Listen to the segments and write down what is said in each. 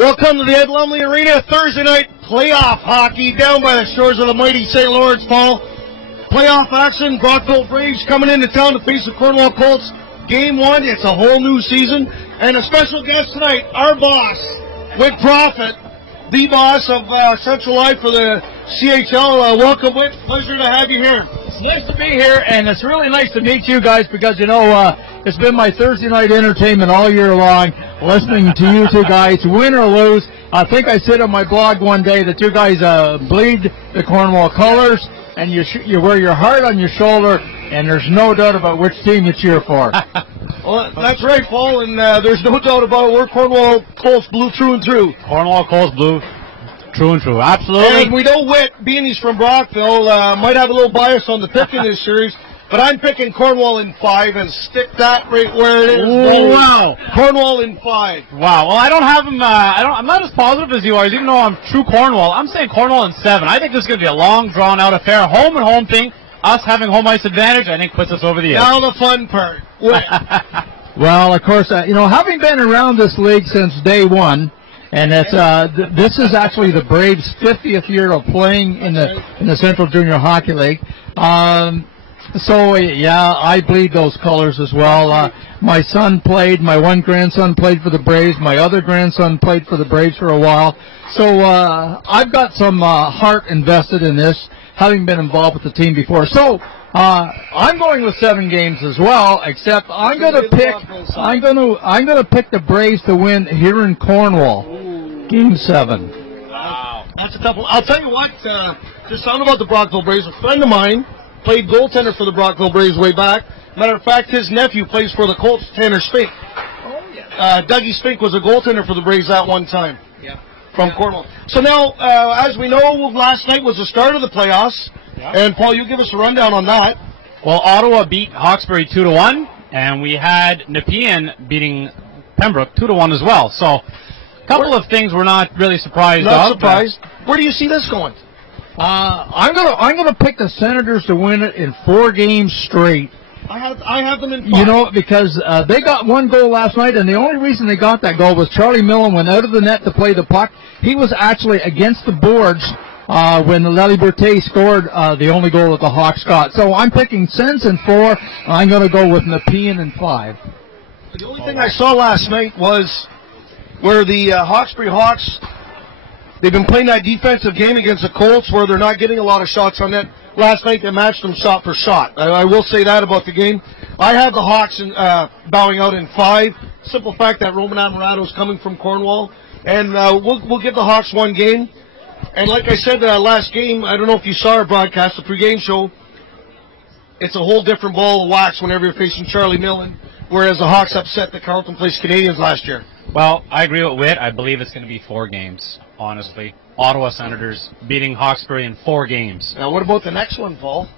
Welcome to the Ed Lumley Arena, Thursday night playoff hockey down by the shores of the mighty St. Lawrence Fall. Playoff action, Brockville Braves coming into town to face the Cornwall Colts. Game 1, it's a whole new season. And a special guest tonight, our boss, Whit Profit, the boss of Central Life for the CHL. Welcome, Whit. Pleasure to have you here. It's nice to be here, and it's really nice to meet you guys because, you know, it's been my Thursday night entertainment all year long, listening to you two guys, win or lose. I think I said on my blog one day that you guys bleed the Cornwall colors, and you wear your heart on your shoulder, and there's no doubt about which team you cheer for. Well, that's right, Paul, and there's no doubt about it. We're Cornwall Colts blue through and through. Cornwall Colts blue. True and true, absolutely. And we know Whit, being he's from Brockville, might have a little bias on the pick in this series, but I'm picking Cornwall in 5 and stick that right where it is. Oh, wow. Cornwall in 5. Wow. Well, I don't have him, I'm not as positive as you are, even though I'm true Cornwall. I'm saying Cornwall in 7. I think this is going to be a long, drawn-out affair. Home and home thing. Us having home ice advantage, I think, puts us over the edge. Now the fun part. Well, of course, you know, having been around this league since day one, and it's this is actually the Braves' 50th year of playing in the Central Junior Hockey League. So yeah, I bleed those colors as well. My son played. My one grandson played for the Braves. My other grandson played for the Braves for a while. So I've got some heart invested in this, having been involved with the team before. So I'm going with 7 games as well. Except I'm going to pick the Braves to win here in Cornwall. Game 7. Wow, that's a tough one. I'll tell you what. Just something about the Brockville Braves. A friend of mine played goaltender for the Brockville Braves way back. Matter of fact, his nephew plays for the Colts, Tanner Spink. Oh, yeah. Dougie Spink was a goaltender for the Braves at one time. Yeah. From Cornwall. So now, as we know, last night was the start of the playoffs. Yeah. And, Paul, you give us a rundown on that. Well, Ottawa beat Hawkesbury 2-1, and we had Nepean beating Pembroke 2-1 as well. So, a couple of things we're not really surprised of. Not surprised. Where do you see this going? I'm gonna pick the Senators to win it in 4 games straight. I have them in 5. You know, because they got 1 goal last night, and the only reason they got that goal was Charlie Millen went out of the net to play the puck. He was actually against the boards when Lely Berthet scored the only goal that the Hawks got. So I'm picking Sens in 4. I'm going to go with Nepean in 5. The only thing I saw last night was where the Hawkesbury Hawks, they've been playing that defensive game against the Colts where they're not getting a lot of shots on net. Last night they matched them shot for shot. I will say that about the game. I have the Hawks bowing out in 5. Simple fact that Roman Amorado is coming from Cornwall. And we'll give the Hawks 1 game. And like I said last game, I don't know if you saw our broadcast, the pregame show, it's a whole different ball of wax whenever you're facing Charlie Millen, whereas the Hawks upset the Carleton Place Canadians last year. Well, I agree with Whit. I believe it's going to be 4 games, honestly. Ottawa Senators beating Hawkesbury in 4 games. Now, what about the next one, Paul?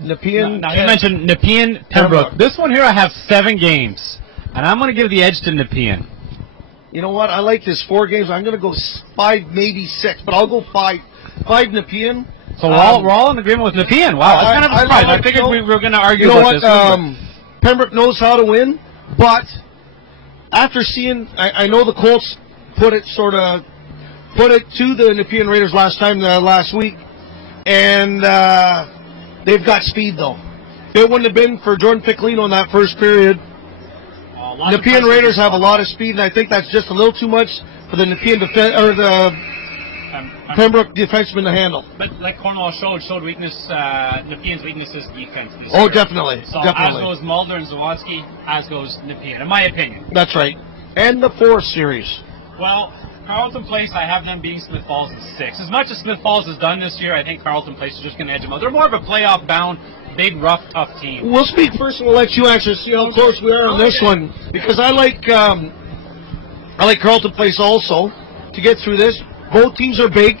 Nepean. Now, you mentioned Nepean, Pembroke. This one here I have 7 games, and I'm going to give the edge to Nepean. You know what? I like this 4 games. I'm going to go 5, maybe 6, but I'll go 5. 5 Nepean. So we're all in agreement with Nepean. Wow, that's kind of a surprise. I figured we were going to argue about this. Pembroke knows how to win, but after seeing, I know the Colts put it to the Nepean Raiders last week, and they've got speed though. If it wouldn't have been for Jordan Piccolino in that first period, Nepean Raiders have a lot of speed, and I think that's just a little too much for the Nepean Pembroke defenseman to handle. But like Cornwall showed weakness, Nepean's weakness is defense. Oh, definitely. So definitely. As goes Mulder and Zawadzki, as goes Nepean, in my opinion. That's right. And the 4th series. Well, Carleton Place, I have them beating Smith Falls in 6. As much as Smith Falls has done this year, I think Carleton Place is just going to edge them out. They're more of a playoff-bound, big, rough, tough team. We'll speak first and we'll let you answer, see how close we are on this one. Because I like Carleton Place also to get through this. Both teams are big,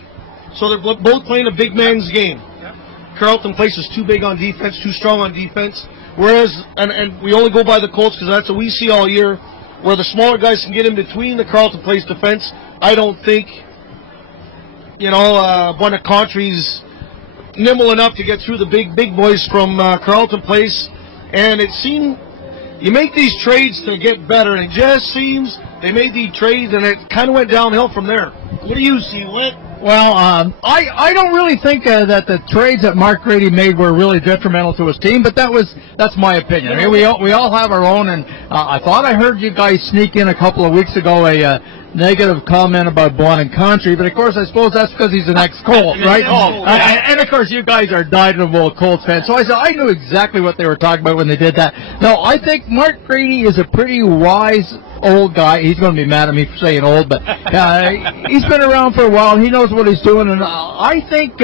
so they're both playing a big man's game. Yep. Carleton Place is too big on defense, too strong on defense. Whereas, and we only go by the Colts because that's what we see all year, where the smaller guys can get in between the Carleton Place defense. I don't think, Buonacountry's nimble enough to get through the big boys from Carleton Place. And it seemed, you make these trades to get better, and it just seems they made these trades, and it kind of went downhill from there. What do you see, Whit? Well, I don't really think that the trades that Mark Grady made were really detrimental to his team, but that's my opinion. I mean, we all have our own, and I thought I heard you guys sneak in a couple of weeks ago a negative comment about Bond and Country, but of course I suppose that's because he's an ex-Colt, right? And of course you guys are dyed-in-the-wool Colts fans, so I knew exactly what they were talking about when they did that. No, I think Mark Grady is a pretty wise old guy. He's going to be mad at me for saying old, but he's been around for a while. He knows what he's doing, and I think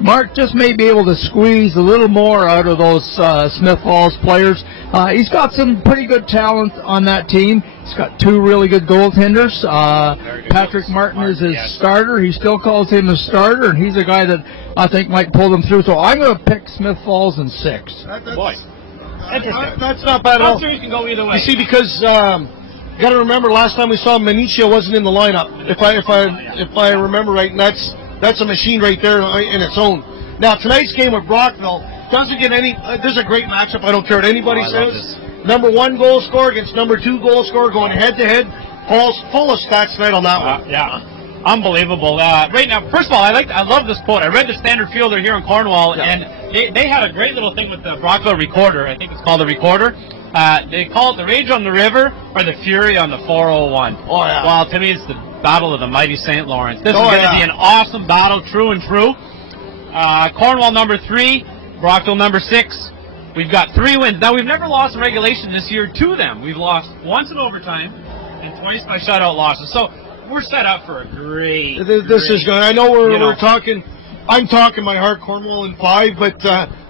Mark just may be able to squeeze a little more out of those Smith Falls players. He's got some pretty good talent on that team. He's got two really good goaltenders. Patrick Martin is his starter. He still calls him a starter, and he's a guy that I think might pull them through. So I'm going to pick Smith Falls in 6. That's not bad at all. You can go either way. You see, because you got to remember, last time we saw Menicia wasn't in the lineup. If I remember right, and that's a machine right there in its own. Now tonight's game with Brockville doesn't get any. This is a great matchup. I don't care what anybody says. Number 1 goal scorer against number 2 goal scorer going head to head. Paul's full of stats tonight on that one. Yeah, unbelievable. Right now, first of all, I love this quote. I read the Standard Fielder here in Cornwall, and they had a great little thing with the Brockville Recorder. I think it's called the Recorder. They call it the Rage on the River or the Fury on the 401. Oh, yeah. Well, to me, it's the Battle of the Mighty St. Lawrence. This is going to be an awesome battle, true and true. Cornwall number 3, Brockville number 6. We've got 3 wins. Now, we've never lost in regulation this year to them. We've lost once in overtime and twice by shutout losses. So we're set up for a great. This is going. I know we're talking. I'm talking my heart, Cornwall in 5, but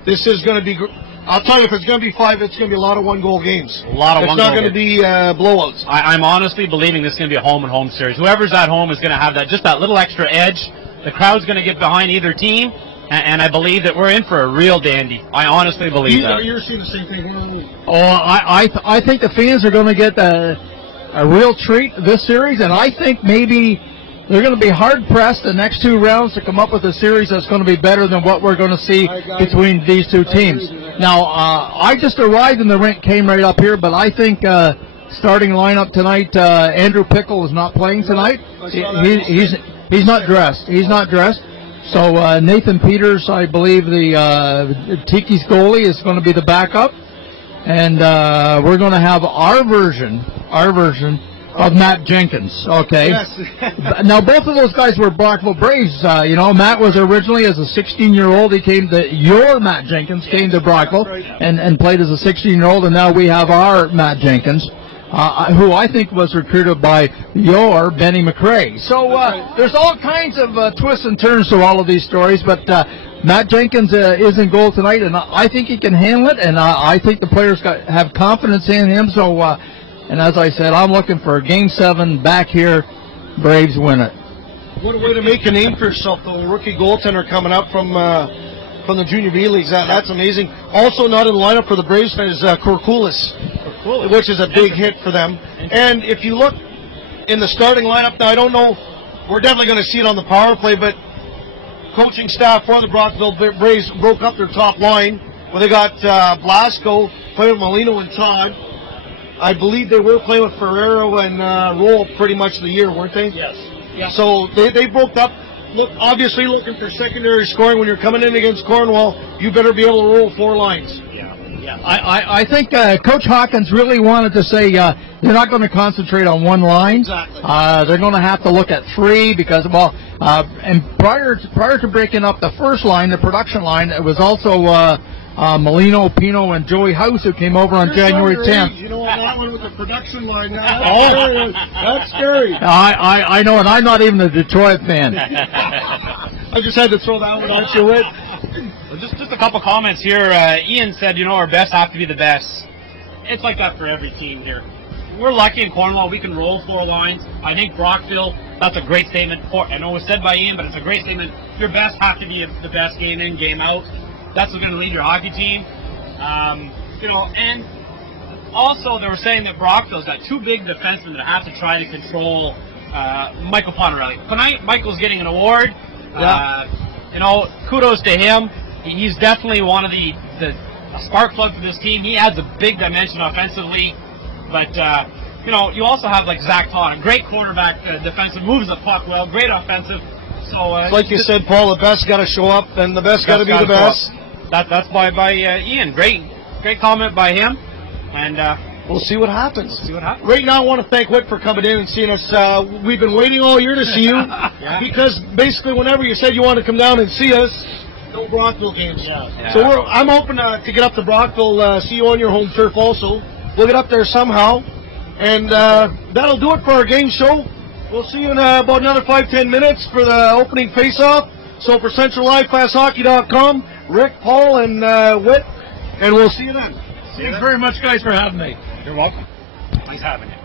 this is going to be. I'll tell you, if it's going to be 5, it's going to be a lot of 1-goal games. A lot of 1-goal games. It's not going to be blowouts. I'm honestly believing this is going to be a home-and-home series. Whoever's at home is going to have just that little extra edge. The crowd's going to get behind either team, and I believe that we're in for a real dandy. I honestly believe that. You're seeing the same thing. Oh, I think the fans are going to get a real treat this series, and I think maybe they're going to be hard-pressed the next 2 rounds to come up with a series that's going to be better than what we're going to see between these 2 teams. Now, I just arrived in the rink, came right up here, but I think starting lineup tonight, Andrew Pickle is not playing tonight. He's not dressed. He's not dressed. So Nathan Peters, I believe the Tiki's goalie, is going to be the backup. And we're going to have our version of Matt Jenkins, okay? Yes. Now, both of those guys were Brockville Braves. Matt was originally as a 16-year-old. He came to your Matt Jenkins, came to Brockville and played as a 16-year-old, and now we have our Matt Jenkins, who I think was recruited by your Benny McRae. So there's all kinds of twists and turns to all of these stories, but Matt Jenkins is in goal tonight, and I think he can handle it, and I think the players have confidence in him, so... and as I said, I'm looking for Game 7 back here. Braves win it. What a way to make a name for yourself, though. Rookie goaltender coming up from the Junior B Leagues. That's amazing. Also not in the lineup for the Braves is Korkulis, which is a big hit for them. And if you look in the starting lineup, now I don't know, we're definitely going to see it on the power play, but coaching staff for the Brockville Braves broke up their top line, where they got Blasco, playing with Molino and Todd. I believe they were playing with Ferrero and Roll pretty much the year, weren't they? Yes. Yeah. So they broke up. Look, obviously looking for secondary scoring when you're coming in against Cornwall. You better be able to roll 4 lines. Yeah. I think Coach Hawkins really wanted to say they're not going to concentrate on 1 line. Exactly. They're going to have to look at 3 because, and prior to breaking up the first line, the production line, it was also Molino, Pino, and Joey House who came over on January 10th. You know that one with the production line now. That's scary. I know, and I'm not even a Detroit fan. I just had to throw that one at you, Whit. Just a couple comments here. Ian said, our best have to be the best. It's like that for every team here. We're lucky in Cornwall. We can roll 4 lines. I think Brockville, that's a great statement. I know it was said by Ian, but it's a great statement. Your best have to be the best game in, game out. That's what's going to lead your hockey team. And also they were saying that Brockville's got 2 big defensemen that have to try to control Michael Pontarelli. Tonight, Michael's getting an award. Kudos to him. He's definitely one of the a spark plug for this team. He adds a big dimension offensively. But, you know, you also have like Zach Todd, a great quarterback, defensive, moves the puck well, great offensive. So, like you said, Paul, the best got to show up, and the best got to be the best. That's by Ian. Great comment by him. And we'll see what happens. We'll see what happens. Right now, I want to thank Whit for coming in and seeing us. We've been waiting all year to see you. Because basically whenever you said you wanted to come down and see us, no Brockville games. Yeah. So I'm hoping to get up to Brockville, see you on your home turf also. We'll get up there somehow. And that'll do it for our game show. We'll see you in about another 5-10 minutes for the opening face-off. So for CentralLiveFastHockey.com, Rick, Paul, and Whit, and we'll see you then. Thanks very much, guys, for having me. You're welcome. Nice having you.